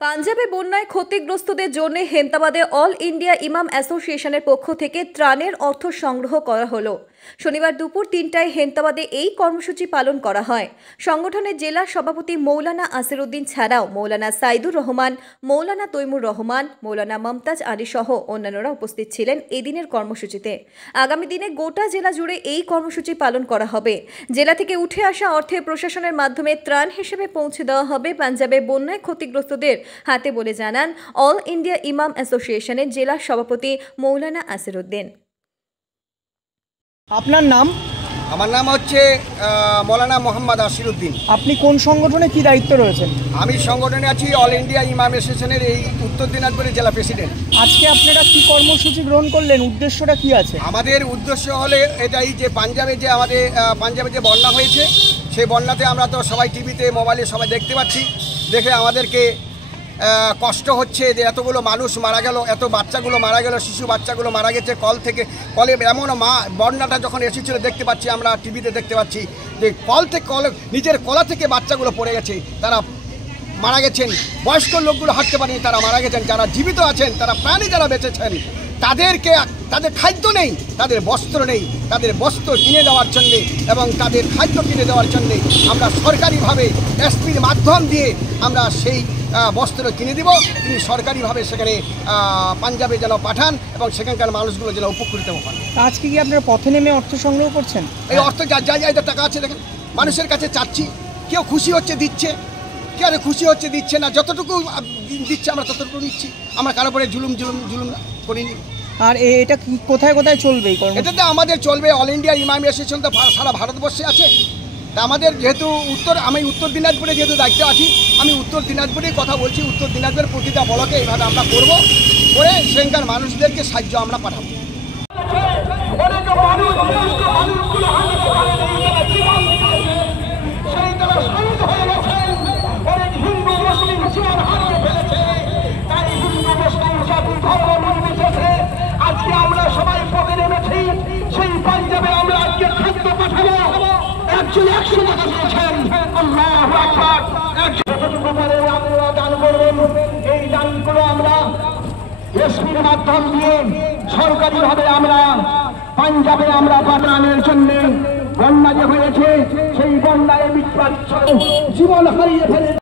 পাঞ্জাবে বন্যায় ক্ষতিগ্রস্তদের জন্য হেমতাবাদে অল ইন্ডিয়া ইমাম অ্যাসোসিয়েশনের পক্ষ থেকে ত্রাণের অর্থ সংগ্রহ করা হলো। শনিবার দুপুর ৩টায় হেমতাবাদে এই কর্মসূচি পালন করা হয়। সংগঠনের জেলা সভাপতি মৌলানা আসিরউদ্দিন ছাড়াও মৌলানা সাইদুর রহমান, মৌলানা তৈমুর রহমান, মৌলানা মমতাজ আলী সহ অন্যান্যরা উপস্থিত ছিলেন এদিনের কর্মসূচিতে। আগামী দিনে গোটা জেলা জুড়ে এই কর্মসূচি পালন করা হবে। জেলা থেকে উঠে আসা অর্থে প্রশাসনের মাধ্যমে ত্রাণ হিসেবে পৌঁছে দেওয়া হবে পাঞ্জাবে বন্যায় ক্ষতিগ্রস্তদের হাতে বলে জানান অল ইন্ডিয়া ইমাম অ্যাসোসিয়েশনের জেলা সভাপতি মৌলানা আসিরউদ্দিন। আপনার নাম? আমার নাম হচ্ছে মৌলানা মোহাম্মদ আসিরউদ্দিন। আপনি কোন সংগঠনে কি দায়িত্ব রয়েছেন? আমি সংগঠনে আছি অল ইন্ডিয়া ইমাম অ্যাসোসিয়েশনের এই উত্তর দিনাজপুরের জেলা প্রেসিডেন্ট। আজকে আপনারা কি কর্মসূচি গ্রহণ করলেন? উদ্দেশ্যটা কি আছে? আমাদের উদ্দেশ্য হলে এটাই যে পাঞ্জাবে যে বন্যা হয়েছে, সেই বন্যাতে আমরা তো সবাই টিভিতে মোবাইলে সবাই দেখতে পাচ্ছি। দেখে আমাদেরকে কষ্ট হচ্ছে যে এতগুলো মানুষ মারা গেল, এত বাচ্চাগুলো মারা গেল, শিশু বাচ্চাগুলো মারা গেছে কলে এমন বন্যাটা যখন এসেছিল দেখতে পাচ্ছি, আমরা টিভিতে দেখতে পাচ্ছি যে নিজের কলা থেকে বাচ্চাগুলো পড়ে গেছে, তারা মারা গেছেন। বয়স্ক লোকগুলো হাঁটতে পারেনি, তারা মারা গেছেন। যারা জীবিত আছেন, তারা প্রাণী যারা বেঁচেছেন, তাদের খাদ্য নেই, তাদের বস্ত্র নেই। তাদের বস্ত্র কিনে দেওয়ার জন্যে এবং তাদের খাদ্য কিনে দেওয়ার জন্যে আমরা সরকারিভাবে এসপির মাধ্যম দিয়ে আমরা সেই বস্ত্র কিনে দিব। তিনি সরকারিভাবে সেখানে পাঞ্জাবে যেন পাঠান এবং সেখানকার মানুষগুলো যেন উপকৃত হন। আজকে কি আপনারা পথে নেমে অর্থ সংগ্রহ করছেন? এই অর্থ যা টাকা আছে দেখেন, মানুষের কাছে চাচ্ছি। কেউ খুশি হচ্ছে দিচ্ছে, কেউ আর খুশি হচ্ছে দিচ্ছে না। যতটুকু দিচ্ছে আমরা ততটুকু দিচ্ছি। আমরা কারো পরে জুলুম করিনি। আর এটা কি কোথায় কোথায় চলবে? এটাতে আমাদের চলবে অল ইন্ডিয়া ইমাম অ্যাসোসিয়েশন তো সারা ভারতবর্ষে আছে। তা আমাদের যেহেতু আমি উত্তর দিনাজপুরে যেহেতু দায়িত্ব আছি, আমি উত্তর দিনাজপুরেই কথা বলছি। উত্তর দিনাজপুরের প্রতিটা ব্লকে এইভাবে আমরা করবো, করে সেখানকার মানুষদেরকে সাহায্য আমরা পাঠাবো। আজকে আমরা সবাই পথে নেমেছি, সেই পাঞ্জাবে আমরা আজকে খাদ্য পাঠাবো। একজন 100 টাকা দিয়েছেন, আল্লাহু আকবার। যতটুকু পারেন আপনারা দান করবেন। এই দানগুলো আমরা এসপির মাধ্যম দিয়ে সরকারিভাবে আমরা পাঞ্জাবে আমরা পাঠানোর জন্য বন্যা যে হয়েছে, সেই বন্যায় জীবন হারিয়ে ফেলেছে।